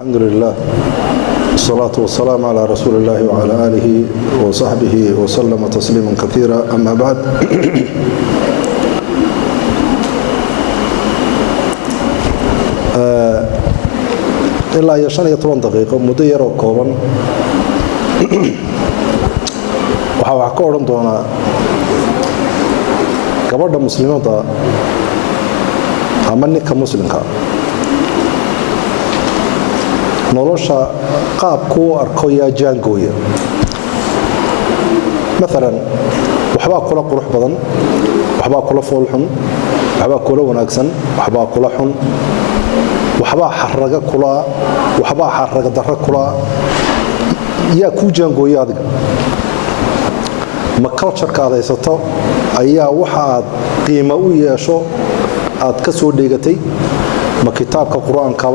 الحمد لله والصلاة والسلام على رسول الله وعلى آله وصحبه وسلم تسليما كثيرا. أما بعد ilaa iyo 15 daqiiqo muddo yar oo kooban waxa ka oran doonaa gabadha muslimada ama ninka muslimka nolosha qaabku arko yaa jaangooya. مثلا waxba kula qurux badan, waxba kula fool xun, waxba kula wanaagsan, waxba kula xun, waxba xaraga kula, waxba xaraga darro kula, yaa ku jaangooya adiga. ma culture-ka adaysato ayaa waxa aad qiimo u yeesho aad ka soo dheegatay, ma kitaabka quraanka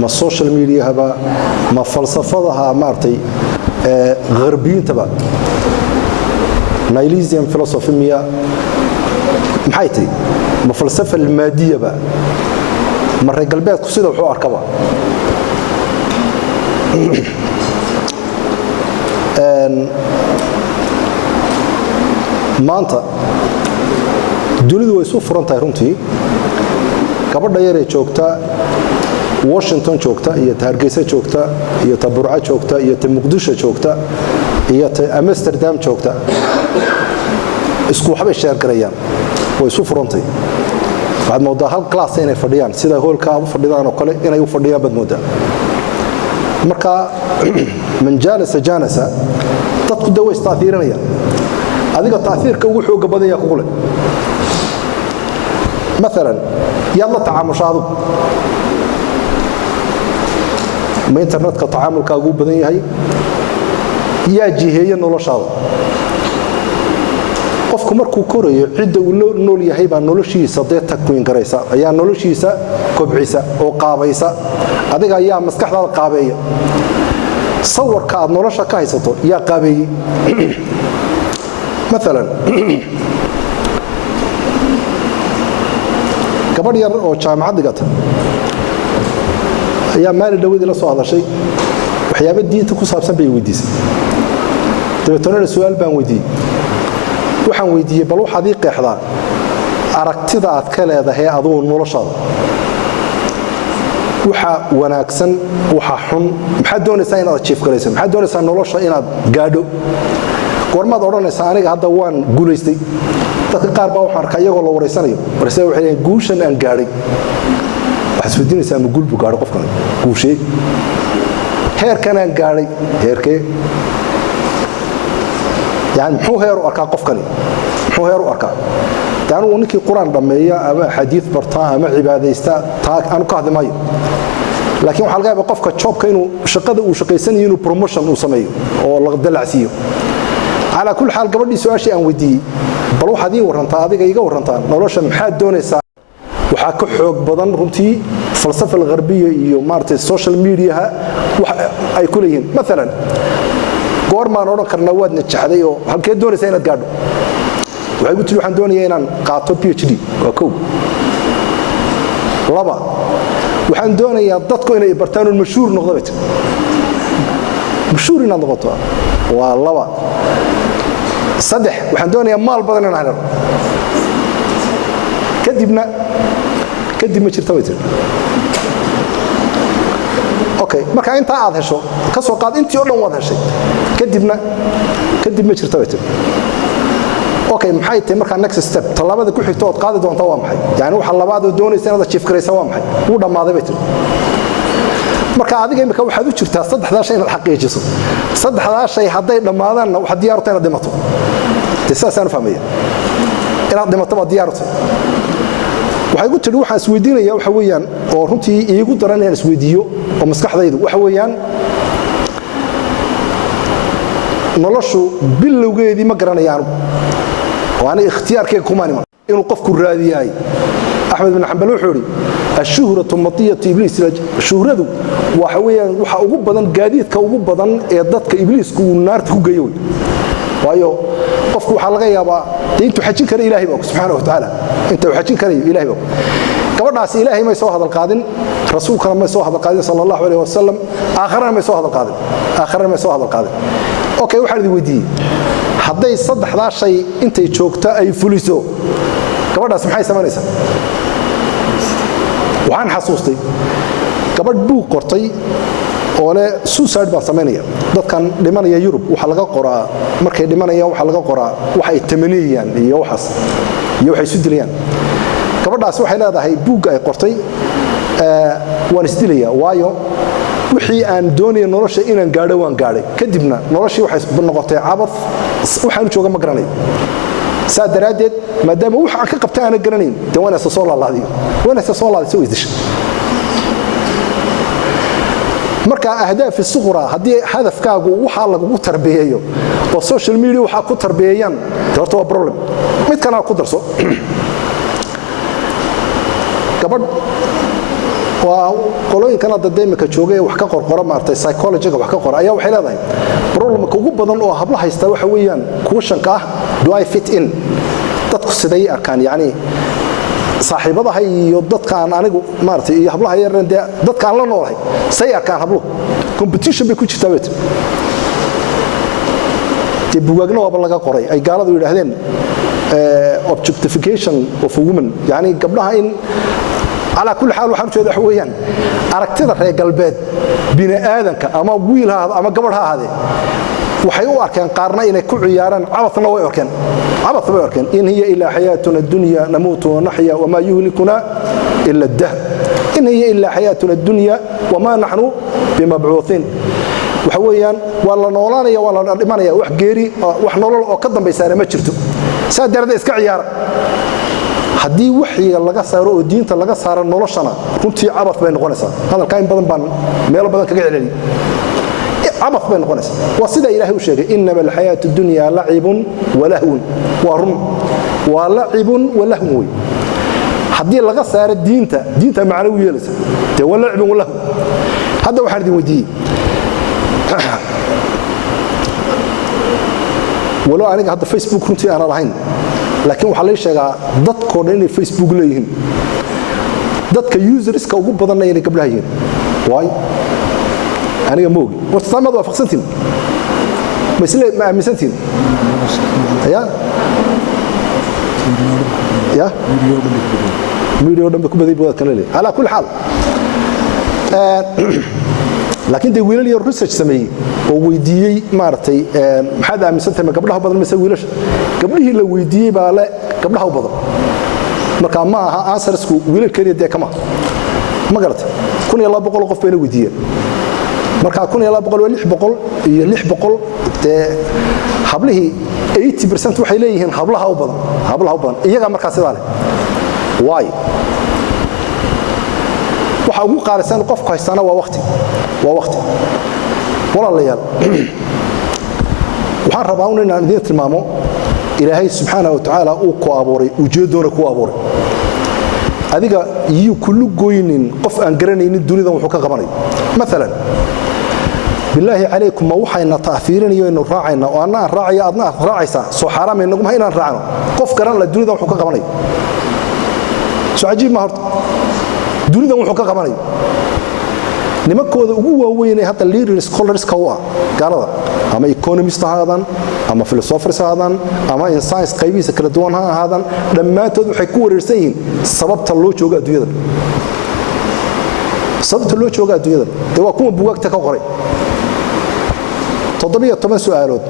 ma social media haba ma falsafadaha maartay غربيintaba نايليزيان philosophy miya maxay tahay ma falsafa almaadiya ba ma reer galbeedku sida wuxuu arkaba maanta dunidu way soo furantahay runtii. gabadha yar ee joogta Washington joogta iyo Hargeysa joogta iyo Burco joogta iyo Muqdisho joogta iyo Amsterdam joogta isku waxba sheer garayaan way soo furantay. waxaad moodaa hal class inay fadhiyaan sida hoolka u fadhidaan oo kale inay u fadhiyaan bad moodaa. marka man jalasa janasa dadku dawa istaafiirinaya adiga taafiirka ugu xoog badan yaa ku leh. مثلا يلا تعامشادو ما انترنت كتعامل كاغو بدن yahay yaa jiheeyo noloshaada. qofku markuu korayo cidda uu nool yahay baa noloshiisa deeta ku ingaraysa ayaa noloshiisa kobcisa oo qaabaysa adiga ayaa maskaxdaada qaabeeya. sawirka aad nolosha ka haysato yaa qaabeeyay. مثلا gabadh yar oo jaamacad dhigata ayaa maalin dhaweydii la soo hadashay waxyaabo diinta ku saabsan bay weydiisay. dabeetana su'aal baan weydiiyay. waxaan weydiiyay bal waxaad ii qeexdaa aragtida aad ka leedahay adoo noloshaada waxa wanaagsan waxa xun maxaad doonaysaa inaad achieve garayso maxaad doonaysaa nolosha inaad gaadho goormaad odhanaysaa aniga hadda waan guulaystay. dadka qaar baa waxaan arkay iyagoo la wareysanayo balse waxay leeyihiin guushan aan gaadhay. waxaad isweydiinaysaa ma guul buu gaadhay qofkan guushee heerkan aan gaadhay heerkee yani muxuu heer u arkaa qofkani muxuu heer u arkaa taanu ninkii quraan dhameeya ama xadiis barta ama cibaadaysta taa aan ka hadmayo. laakiin waxa laga yaabaa qofka joobka inuu shaqada uu shaqaysanayo inuu promotion uu sameeyo oo la dalacsiyo. على كل حال gabadhii su'aashii aan weydiiyay bal waxaad ii warantaa adiga iga warantaa nolosha maxaad doonaysaa waxa ka xoog badan runtii falsafa algarbiya iyo maartay social media wax ay ku leeyihiin. مثلا goormaan oran karna waad najaxday oo halkee doonaysaa inaad gaadho waxay ku tiri waxaan doonayaa inaan qaato PhD waa koow. laba waxaan doonayaa dadku inay bartaan oo mashhuur noqdaan mashhuur inaad noqoto waa laba. saddex waxaan doonayaa maal badan inaan helo kadib ma jirto way tir okay marka inta aad hesho ka soo qaad intii oo dhan wad heshay kadib ma jirto way tir okay maxay tahay marka next step talaabada ku xigto oo qaadi doonta waa maxay yani waxa labaad oo doonaysa inaad achieve garaysa waa maxay uu dhamaaday bay tir. marka adiga imika waxaad u jirtaa saddexda shay inaad xaqiijiso saddexda shay haday dhamaadaan waxa diyaar u tahay inaad dhimato. taasaan fahmaya inaad dhimato waa diyaar u tahay. waxay ku tiri waxaan isweydiinaya waxa weeyaan oo runtii iigu daran inaan isweydiiyo oo maskaxdaydu waxa weeyaan noloshu bilowgeedii ma garanayaan oo aan ikhtiyaarkayga kuma iman inuu qofku raadiyay. أحمد بن حنبل وحوري الشهرة مطية إبليس. الشهرة وحويا وحأوجب بدن جديد كوجب بدن إعدادك إبليس كونار تكوجيون. وايو قفكوا حلقة يا با أنتوا حاجين كري إلهي بق سبحانه وتعالى. أنتوا حاجين كري إلهي بق. gabadhaas ilaahay ma soo hadal qaadin rasuulkana ma soo hadal qaadin sallallahu alayhi wasallam aakhirana ma soo hadal qaadin okay waxa la weydiiyay hadday saddexdaa shay intay joogto ay fuliso gabadhaas maxay sameynaysaa waxaan xasuustay gabadh buu qortay oo le suicide baa sameynaya dadkan dhimanaya Yurub waxa laga qoraa markay dhimanayaan waxa laga qoraa waxa ay tamaniyaan iyo waxay isu dilayaan gabadhaas waxay leedahay buug ay qortay waan isdilaya waayo wixii aan doonay nolosha inaan gaadho waan gaadhay kadibna noloshii waxay noqotay cabad waxaan jooga ma garanay saadaradeed maadaama wax aan ka qabtay aan garanayn dawana soo laadiyo soo isdishay marka ahdaaf suqra hadii hadafkaagu waxa lagu tarbiyeeyo oo social media waxa ku tarbiyeeyaan horta waa problem mid kana ku darso gabadh waa qolooyinkan dadayma joogay wax ka qorqora maartay psychology-ga wax ka qora ayaa waxay leedahay problemka ugu badan oo habla haysta waxa weeyaan kuwa shanka ah do I fit in dadku siday arkaan yaani saaxiibadaha iyo dadkaan anigu maartay iyo hablaha yareen dadkaan la noolahay say arkaan hablo competition bay ku jirtaa wet buugagna waa laga qoray ay gaaladu yiraahdeen objectification of a woman yaani gabdhaha in على كل حال waxaan jeedaa wax weeyaan aragtida reer galbeed bini aadanka ama wiilhaada ama gabadha ahaade waxay u arkeen qaarna inay ku ciyaaraan cabadna way arkeen in hiya ila hayatuna dunya namutu wa nahya wa ma yuhlikuna illa ad-dahr in hiya ila hayatuna dunya wa ma nahnu bimab'uthin waxa weeyaan wala noolaanaya wala dhimanaya wax geeri wax nolol oo ka dambaysaana ma jirto saadarada iska ciyaar hadii wixii laga saaro oo diinta laga saaro noloshana runtii cabad bay noqonaysaa hadalka in badan baan meel badan kaga celceliyay cabad bay noqonaysaa waa sida ilaahay u sheegay inama alhayatu dunya la'ibun wa lahwun wa la'ibun wa lahwun hadii laga saaro diinta macna u yeelaysa de wa la'ibun wa lahwun hada waxaan idin weydiiyay wala aniga hada Facebook runtii aan lahayn laakiin waxa la sheegaa dadkoo dhan inay Facebook leeyihiin dadka userska ugu badan ay gabdhaha yihiin way aniga moogi warta samad waa faqsantiin mas'ala ma amisantiin ya video dhanba ku baday bood kan leeyahay ala kulli xaal laakiin de wiilal iyo research sameeyay oo weydiiyay maartay maxaad aaminsantahay gabdhaha badan mise wiilasha gabdhihii la weydiiyay baa la gabdhaha badan marka ma aha answersku wiilal kaliya de kama ma garatay 1200 qof bayna weydiiyeen marka 1200 iyo 600 de hablihii 80% waxay leeyihiin hablaha u badan iyaga marka sidaa leh why waxa ugu qaalisan qofka haystana waa waqti walaalayaal waxaan rabaa inaan idin tilmaamo ilaahay subhanahu wa ta'ala uu ku abuuray ujeedoona ku abuuray adiga iyo kullu gooynin qof aan garanaynin dunida wuxuu ka qabanay mesela billahi alaykum ma waxayna taafiirinayo inuu raacayna oo aan raacaya adna raacaysa soo xaraam inagu ma inaan raacno qof garan la dunida wuxuu ka qabanay soo ajiib ma horta dunida wuxuu ka qabanay nimankooda ugu waaweyn ee hadda leaders scholars ka waa gaalada ama economists haadan ama philosophers haadan ama in science qaybiisa kala duwan ha ahaadan dhammaantood waxay ku wareersan yihiin sababta loo jooga adduunyada ee waa kuma buugagta ka qoray 17 su'aalood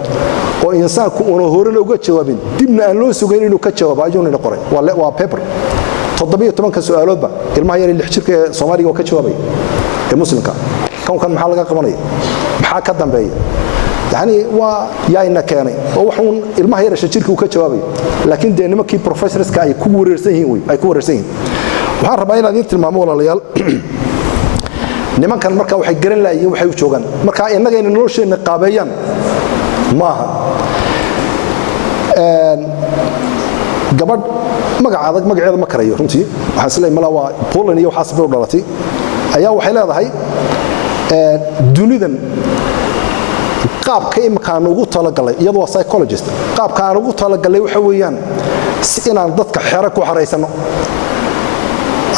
oo insaanku uu horena uga jawaabin dibna aan loo sugayn inuu ka jawaabo ayuuna qoray waa paper 17 su'aaloodba ilmaha yar 6 jirka ee Soomaaliga oo ka jawaabay ee muslimka kan maxaa laga qabanaya maxaa ka dambeeya yani waa yaayna keenay oo waxun ilmaha yar 6 jirka uu ka jawaabay laakiin de nimankii professorska ay ku wareersan yihiin waxaan rabaa inaad idin tilmaamo walaalayaal nimankan marka waxay garan laayeen waxay u joogan marka inaga in nolosheena qaabeeyaan maaha gabadh magaceeda ma karayo runtii waxaan isleeyahay mala waa Poland iyo waxa sabab u dhalatay ayaa waxay leedahay dunidan qaabka imkaan ugu talagalay iyadoo psychologist qaabka aan ugu talagalay waxa weeyaan si inaan dadka xeer ku xareysano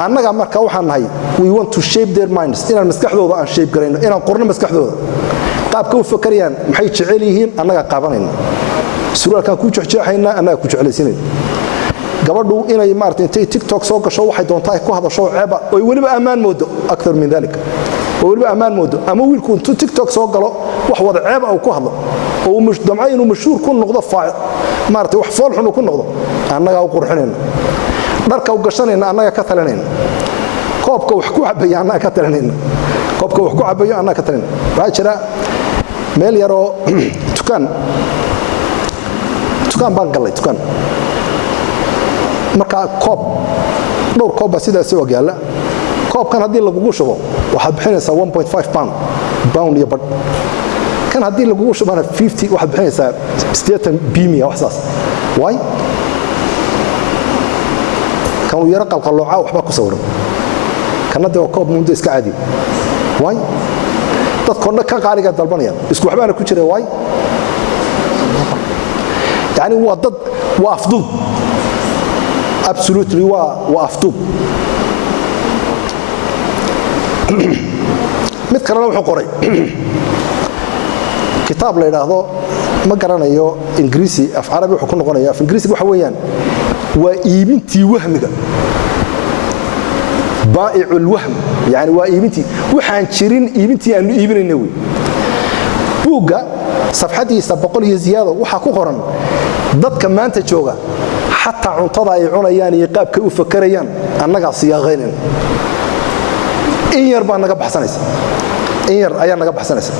annaga marka waxaan nahay we want to shape their minds inaan maskaxdooda aan shape garayno inaan qorno maskaxdooda qaabka u fakarayaan maxay jecel yihiin annaga qaabanayno suraalkan ku jecjeexayna annaga ku jeclaysinayno gabadhu inay maartay intay TikTok soo gasho waxay doontaa ay ku hadasho ceeba oo waliba amaan moodo akthar min dalika oo waliba amaan moodo ama wiilku intuu TikTok soo galo wax wada ceeb ah ku hadlo oo mujtamaca inuu mashhuur ku noqdo maartay wax fool xun ku noqdo annaga u qurxinayna dharka u gashanayna annaga ka talanayna koobka wax ku cabayo annaga ka talanayna koobka wax ku cabayo annaga ka talanayna baa jira meel yaro tukaan baan galay tukaan marka koob dhowr koob sidaas oo gaala koobkan hadii lagu shubo waxaad bixinaysaa 1.5 pound iyo bad kan hadii lagu shubana 50 waxaad bixinaysaa 80 bimiya wax saas way kan uu yara qalqalooca waxba ku sawiran kanada oo koob muddo iska caadi way dadkuna ka qaaliga dalbanayaan isku waxbaana ku jira way yani waa dad waa afdud absolutely waa afdud mid kalena wuxuu qoray kitaab la yiraahdo ma garanayo ingiriisi af carabi wuxuu ku noqonayaa af ingiriisi waxa weeyaan waa iibintii wahmiga baa'i'ul wahm yani waa iibintii waxaan jirin iibintii aanu iibinayna way buuga safxadiisa 100 iyo ziyaado waxa ku qoran dadka maanta jooga hatta cuntada ay cunayaan iyo qaabka u fakarayaan annaga siyaaqayneen in yar baa naga baxsanaysa in yar ayaa naga baxsanaysa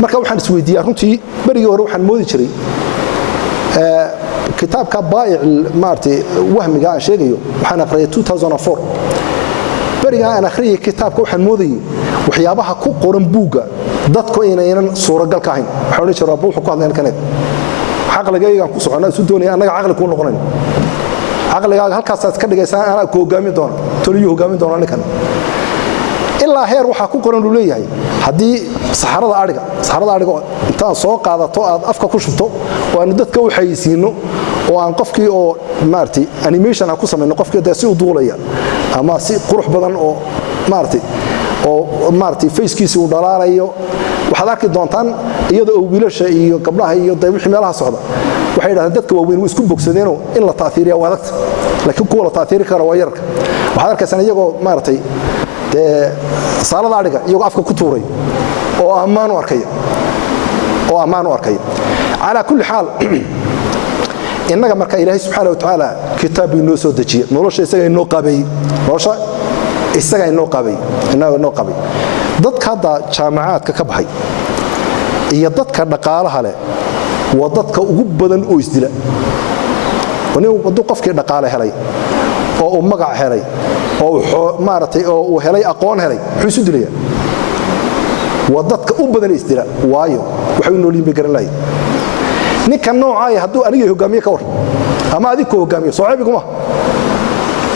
marka waxaan isweydiiyay runtii barigii hore waxaan moodi jiray kitaabka baa'i'ul maartay wahmiga aan sheegayo waxaan aqriyay 2004 bariga aan akhriyay kitaabka waxaan moodayay waxyaabaha ku qoran buuga dadku inaynan suuragal ka ahayn waxaan jiraa wuxuu ku hadlayaan kaneed aqligayga ku soconaa isu doonaya anaga aqli ku noqonayn aqligaaga halkaas aad ka dhigaysaa ana ku hogaamin doona taliyo hogaamin doona ninkan ilaa heer waxa ku qoran uu leeyahay hadii saxarada ariga inta soo qaadato aad afka ku shubto oo aan dadka u xayisiino oo aan qofkii oo maartay animation ku sameeyno qofkii si u duulaya ama si qurux badan oo maartay face-kiisa uu dhalaalayo waxaad arki doontaan iyadoo wiilasha iyo gabdhaha iyo wixii meelaha socda waxay yiraahdeen dadka waaweyn isku bogsadeen in la taasiiriyo wadagta laakiin kuwa la taasiiri karo waa yarka waxaad arkaysan iyagoo maartay saalada ariga iyagoo afka ku tuuray oo ammaan u arkay ala kulli xaal innaga marka ilaahay subhanahu wa ta'ala kitaab inoo soo dejiyay nolosha isaga inoo qabay dadka hadda jaamacaadka ka baxay iyo dadka dhaqaalaha leh waa dadka ugu badan oo isdila waduu qofkii dhaqaale helay oo uu magac helay oo maartay oo uu helay aqoon helay wuxuu isu dilaya waa dadka u badan isdila waayo waxay nooliin bay garan lahayd ninka noocaay hadduu aniga hogaamiye ka war ama adigu hogaamiye soocaybiguma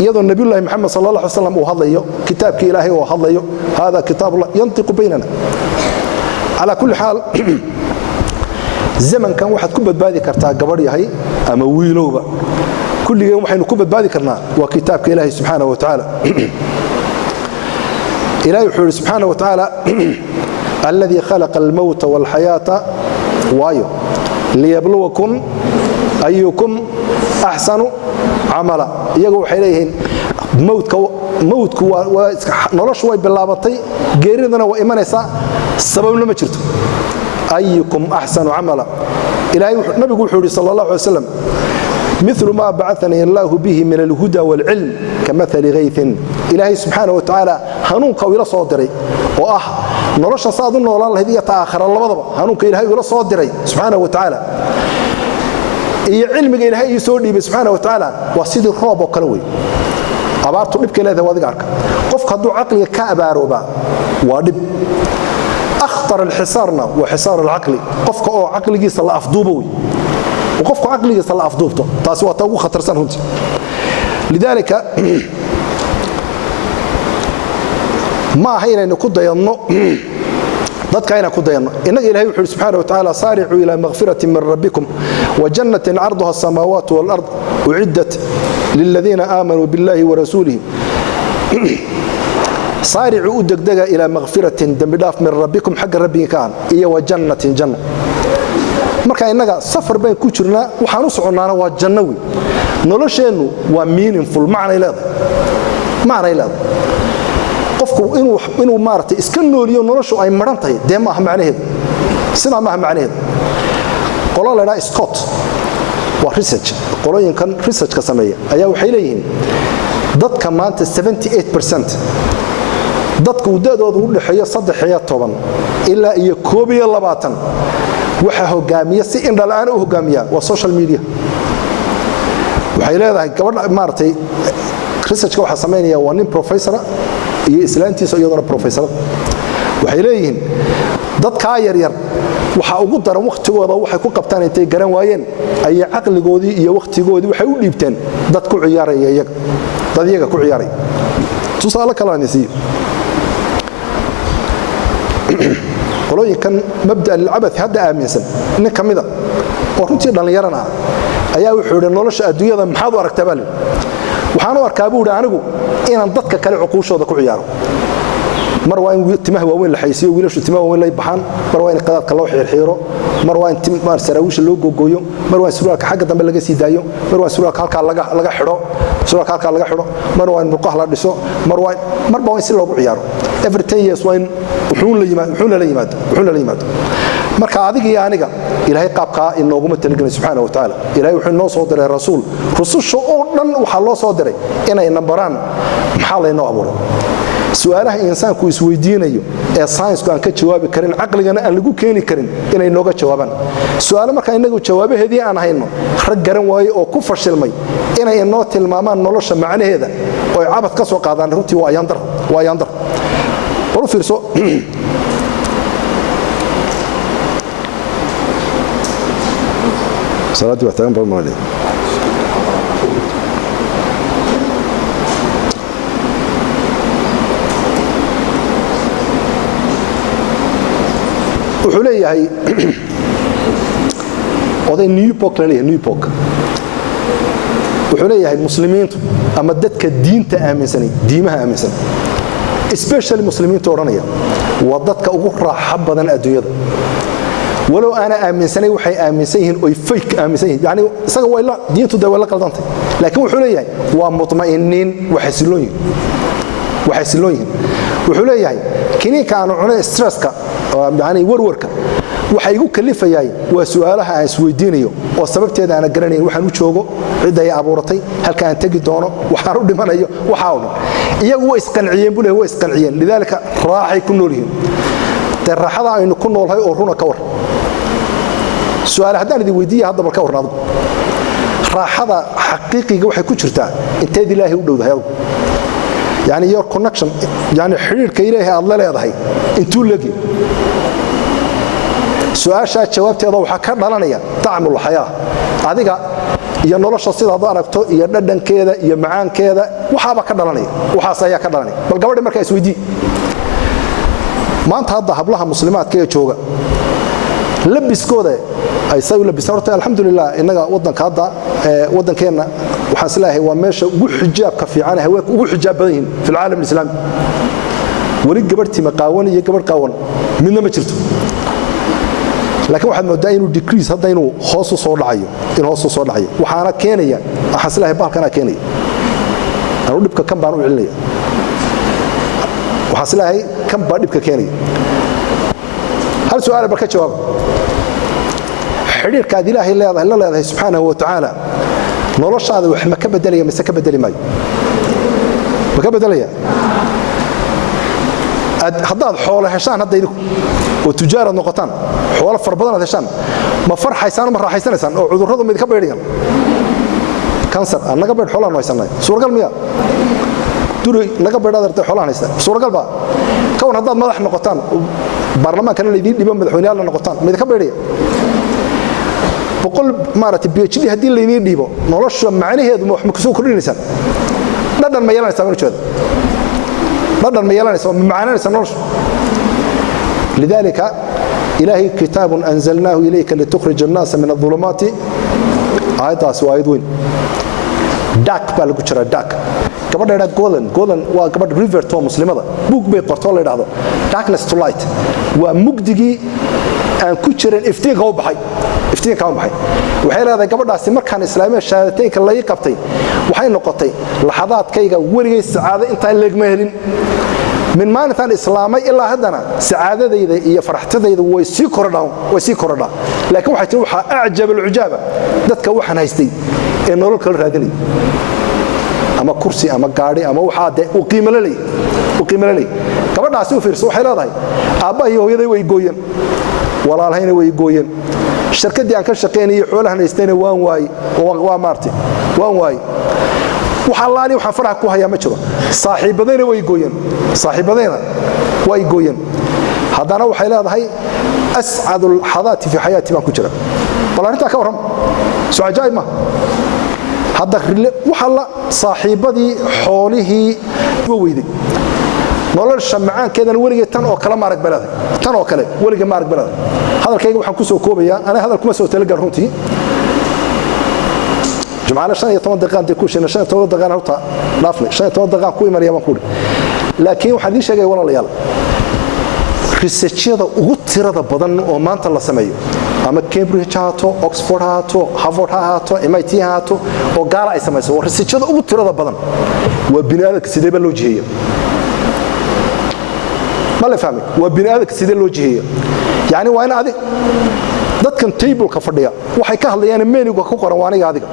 iyadoo nabiyullaahi maxamed sallallahu alayhi wasallam uu hadlayo kitaabkii ilaahay oo hadlayo hada kitaabullah yantiqu baynana ala kulli xaal zamankan waxaad ku badbaadi kartaa gabadh yahay ama wiilowba kulligeen waxaynu ku badbaadi karnaa waa kitaabka ilaahay subhanahu wa ta'ala ilaahay wuxuu subhanahu wa ta'ala alladhi khalaqa al-mawta wal hayata waayo liyabluwakum ayyukum ahsanu amala iyagu waxay leeyihiin mawdku waa noloshu way bilaabatay geeridana waa imanaysaa sababna ma jirto ayyukum ahsanu amala ilaahay nabigu wuxuu yiri sallallahu alayhi wasallam مثل ما بعثني الله به من الهدى والعلم كمثل غيث إلهي سبحانه وتعالى هنونك ويلا صادري نرشا صاد نولان الهدية تآخر الله مضبا هنونك إلهي ويلا صادري سبحانه وتعالى علمك إلهي يسودي سبحانه وتعالى وسيد الراب وكلوي أبارتو نبكي لهذا وذكرك قفك هدو عقلي كأباروبا ودب أخطر الحصارنا وحصار العقل قفك عقلي جيس الله أفضوبوي وقفك عقلي صلى أفضوبته تاسوا توقو خطر سنهم لذلك ما هينا إنه كده ينو ضد كائنا كده ينو إن إلهي وحده سبحانه وتعالى سارعوا إلى مغفرة من ربكم وجنة عرضها السماوات والأرض أعدت للذين آمنوا بالله ورسوله saari'u degdega ila maghfiratin dambi dhaaf min rabbikum xagga rabbiga kaan iyo wa jannatin janna marka inaga safar baan ku jirnaa waxaan u soconaana waa janno weey nolosheenu waa meaningful macna ilaad qofku inuu maartay iska nooliyo noloshu ay maran tahay deema ah macnaheedu sida ma macnaheedu qolo leeyahay Scott waa research qolooyinkan research ka sameeya ayaa waxay leeyihiin dadka maanta 78% dadku wadadoodu u dhaxeeyo 13 ilaa iyo 22 waxa hogaamiya si in dhalaan u hogaamiya waa social media waxay leedahay gabadha maartay research waxa sameeynaya waa nin professor iyo islaantiisa iyadoo professor waxay leeyihiin dadka yaryar waxa ugu daran waqtigooda waxay ku qabtaan intay garan waayeen ay aqligoodii iyo waqtigoodii waxay u dhiibteen dad ku ciyaaraya iyaga ku ciyaaray tusaale kale aanisi qolooyinkan mabda al-abath hada aaminsan in kamida oo runtii dhalinyarana ayaa wuxuu yiri nolosha adduunyada maxaad u aragtaa bal waxaan u arkaa buu anigu inaan dadka kale xuquuqshooda ku ciyaaro mar waa in timaha waaweyn la xaysiyo wiilashu timaha waaweyn la baxaan mar waa in qadaadka loo xirxiro mar waa in timar saraawiisha loo gogoyo mar waa in suraalka xagga dambe laga sii daayo mar waa in suraalka halka laga xidho suraalka halka laga xidho mar waa in muqaah la dhiso mar waa in si loogu ciyaaro every 10 years waa in wuxuu la yimaado marka adiga iyo aniga ilaahay qaabka inoogu matalagalay subhanahu wa ta'ala ilaahay wuxuu noo soo diray rasuul rususha oo dhan waxa loo soo diray inay nambaraan maxaa la inoo abuuray su'aalaha insaanku isweydiinayo ee science-ku aan ka jawaabi karin aqligana aan lagu keeni karin inay nooga jawaabaan su'aalo marka inagu jawaabaheedii aan hayno rag garan waayo oo ku fashilmay inay inoo tilmaamaan nolosha macnaheeda oo ay cabad ka soo qaadaan runtii waa yandar walu fiirso salaatu wa salaam barmaali wuxuu leeyahay oday Newport wuxuu leeyahay muslimiintu ama dadka diinta aaminsan diimaha aaminsan especially muslimiinta oranaya waa dadka ugu raaxo badan adduunyada walow ana aaminsanay waxay aaminsan yihiin oo fake aaminsan yihiin yani isaga waa ila diintu da wala qaldantay laakiin wuxuu leeyahay waa mutma'iiniin waxay silooyin wuxuu leeyahay kiniinka aan cunay stresska يعني warwarka waxa igu kalifayay waa su'aalaha aan isweydiinayo oo sababteeda aan garanayn waxaan u joogo cid ay abuuratay halka aan tagi doono waxaan u dhimanayo waxa oo iyagu way isqanciyeen lidalka raaxay ku noolyihiin raaxada aynu ku noolahay oo runa ka war su'aal hadaan idin weydiiyo hadda balka warnaado raaxada xaqiiqiga waxay ku jirtaa inteed ilaahay u dhowdahay يعني your connection يعني xiriirka ilaahay aad la leedahay intuu lagi su'aasha jawaabteeda waxa ka dhalanaya taamul hayaa adiga iyo nolosha sidaad aragto iyo dhadhankeeda iyo macaankeeda waxaba ka dhalanaya waxaas ayaa ka dhalanaya bal gabadha marka isweydii maanta hadda hablaha muslimaadka ee jooga labiskooda ay say labisaan horta alxamdulillah inaga wadanka hadda wadankeena waxaan islaahay waa meesha ugu xijaabka fiican haweenka ugu xijaab badan yihiin fil caalam islaami wali gabartii maqaawan iyo gabar qaawan midna ma jirto laakiin waxaad moodaa inuu decrease hadda inuu hoos u soo dhacayo waxaana keenaya waxaan islaahay baalkana keenaya anu dhibka kan baan u celinaya waxaan islaahay kan baa dhibka keenaya hal su'aal barka jawaab xiriirka ilaahay leedahay subhanahu wa ta'ala noloshaada wax ma ka bedelaya mise ka bedeli maayo ma ka bedelaya haddaad xoolo heshaan hadda idinku oo tujaar noqotaan xoolo farbadan heshaan ma farxaysaan ma raaxaysanaysaan oo cudurradu mid ka beerigan cancer anaga beer xoolo aan haysanay suuragal miya duri naga beeradarta xoolo aan haysan suuragal ba ka war haddaad madax noqotaan baarlamaankana leedin dhibo madaxweynaha la noqotaan mid ka beeriya boqol maartay PhD hadii la idin dhibo nolosha macnaheedu wax ma ku soo kordhinaysan dhadan ma yeelanaysaa ma jeedo dhadan ma yeelanaysaa ma macnaheedu nolosha lidalika ilahi kitabun anzalnahu ilayka litukhrij an-nas min adh-dhulumati ayataas waa idwin dark baa lagu jira dark gabadha Golan waa gabadh river to muslimada book bay qorto la yiraahdo darkness to light waa mugdigii aan ku jirin iftiinka u baxay waxay leedahay gabadhaasi markaan islaamiga shahaadateynka la qabtay waxay noqotay laxadaadkayga warigay saacado intaan leegma helin من مانتان إسلامي إلا هدنا سعادة ذي هي فرحتي ذي ويسيكورنا لكن واحد تروح أعجب العجابة دتك وحنا هيستي إنه لك الرادلي أما كرسي أما قاري أما واحد وقيم لي طبعا ناسو في رسول حلا ذي أبا يهودي ويجوين ولا الحين ويجوين الشركة دي عن كل شقين يحولها نستين وان مارتي وان واي وحلالي وحفرها كوها ما جرى صاحبين ويجوين هذا نوع حيلا هاي أسعد اللحظات في حياتي ما كجرى طلع أنت كورهم سو عجائب ما هذا وحلا صاحبتي حوله وويدي نقول الشمعان كذا الورقة تنو كلام مارك بلاد ورقة مارك بلاد هذا الكيك وحنكسو كوبيا أنا هذا الكمسو تلقى رهنتي جمعنا شان يتوان دقان ديكوش إن شان يتوان دقان هوتا نافلي شان يتوان دقان كوي مريم أقول لكن وحدي شيء ولا ليال ريسيرشيدا ugu tirada badan oo maanta la sameeyo ama Cambridge haato Oxford haato Harvard haato MIT haato oo gaar ay sameeyso researchada ugu tirada badan waa binaadamka sidee ba loo jiheeyo ma la fahmay waa binaadamka sidee loo jiheeyo yaani waa in adig dadkan table ka fadhiya waxay ka hadlayaan meeniga ku qoran waaniga adiga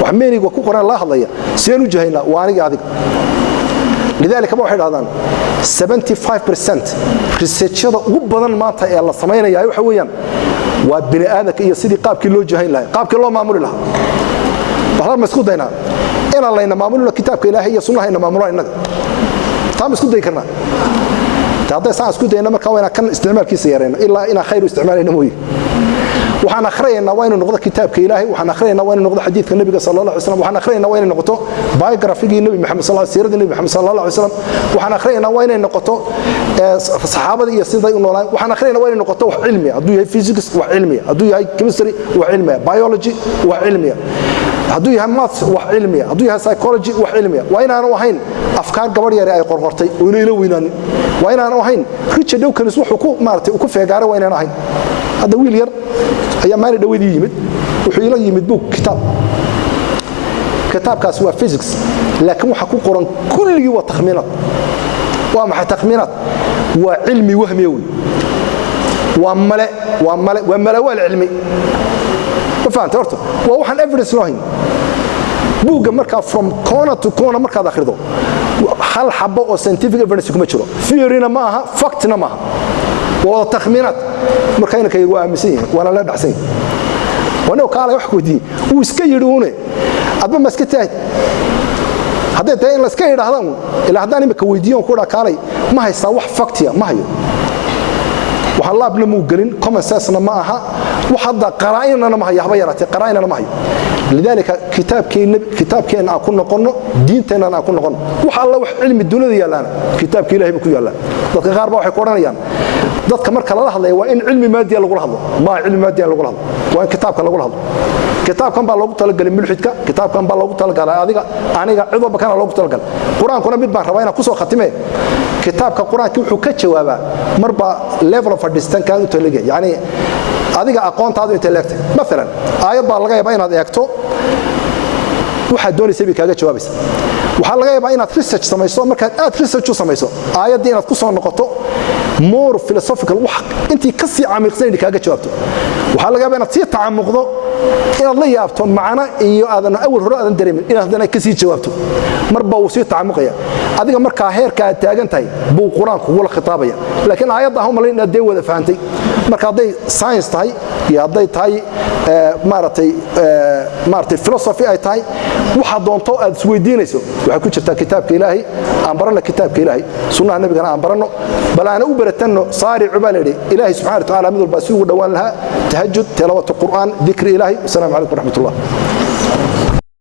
wax meeniga ku qoran la hadlaya seen u jahayna waaniga adiga lidaalika waxay dhahdaan 75% researchada ugu badan maanta ee la sameeyay waxa weeyaan waa bini'aadamka iyo sidii qaabkii loo jahayn lahaa qaabkii loo maamuli lahaa waxa ma isku daynaa in Allahna maamulo kitaabka Ilaahay iyo sunnahayna maamulo inaga taam isku day karnaa هذا ساعة سكوت إنما كوينا كان استعمال كيس يرينا إلا إن خير استعمال إنموي وحنا أخرينا وين نقطة كتاب كإلهي وحنا أخرينا وين نقطة حديث النبي صلى الله عليه وسلم وحنا أخرينا وين نقطة بايوغرافي النبي محمد صلى الله عليه وسلم سيرة النبي محمد صلى الله عليه وسلم وحنا أخرينا وين نقطة صحابة يصير ذي وحنا أخرينا وين نقطة علمية أدوية فيزيكس وعلمية أدوية كيمستري وعلمية بيولوجي وعلمية هدويها ماث وعلمية هدويها سايكولوجي وعلمية وين أنا وهين أفكار قبل يا رأي قرقرتي وينيلويناني وين أنا وهين ريتشارد دوكنز وحكو مارتي وكفى قارة وين أنا وهين هذا ويلير أيام ماري دويدي يمد وحيلا يمد بوك كتاب كاسوا فيزيكس لكن وحكو قرن كل يوم تخمينات وما تخمينات وعلمي وهمي وملأ والعلمي فهمت أرتو ووحن إفرس لهين بوجا مركا from corner to corner مركا داخله حل حبة أو scientific evidence كم تشرو theory معها fact معها وتخمينات مركاين كيروا أمسين ولا لا دحسين وأنا وكالة يحكوا دي وسكيرونه أبى مسكتها هذا تين لسكير هذا إلى هذاني مكويديون كورا كالي ما هي صوح فاكتيا ما هي وحلا ابن موجرين كم ساسنا معها وحدا قرائنا ما هي حبيرتي قرائنا ما هي لذلك كتاب كين أكون قلنا دين تنا أكون قلنا وحلا علم الدنيا يلانا كتاب كي له بكون يلا ضد غاربة وحكورنا يان ضد كمر كلا هذا وإن علم مادي اللي قول هذا ما علم مادي اللي قول هذا وإن كتاب كلا قول هذا كتاب كان بالله تلقى الملحد كتاب كان بالله تلقى هذا أنا عضو بكان الله تلقى القرآن كنا بيتبع ربنا قصوا ختمه كتاب كقرآن كيف حكت جوابه مربع level of understanding كانوا تلقى يعني هذا أقوان تعذر تلقته مثلا آيات بالله يبين هذا يكتو واحد دوني سبي كذا جوابس وحلا يبين research سميسو مركز research سميسو آيات دينا تقصون نقطة more philosophical وحق أنت كسي عميق زين كذا جوابته وحلا يبين تصير تعمق ذا إن الله يابطون معنا إيو هذا أول هراء هذا دريم إن هذا كسي جوابته مربى وصير تعمقية هذا مركز هير كتاجنتي بو قرآن ولا خطابية لكن آيات هم اللي نديه وذا فهمتي مركز هذا ساينس تاي يا هذا تاي مارتي فلسفي أي تاي waxaa doonto aad isweydiinayso waxa ku jirta kitaabka Ilaahay aan barano kitaabka Ilaahay sunnaha nabiga aan barano bal aan u baratano saari cubaladi Ilaahay subhanahu wa ta'ala mid walba si ugu dhawaan laha tahajjud tilawatu qur'aan dhikri Ilaahay assalamu alaykum wa rahmatullah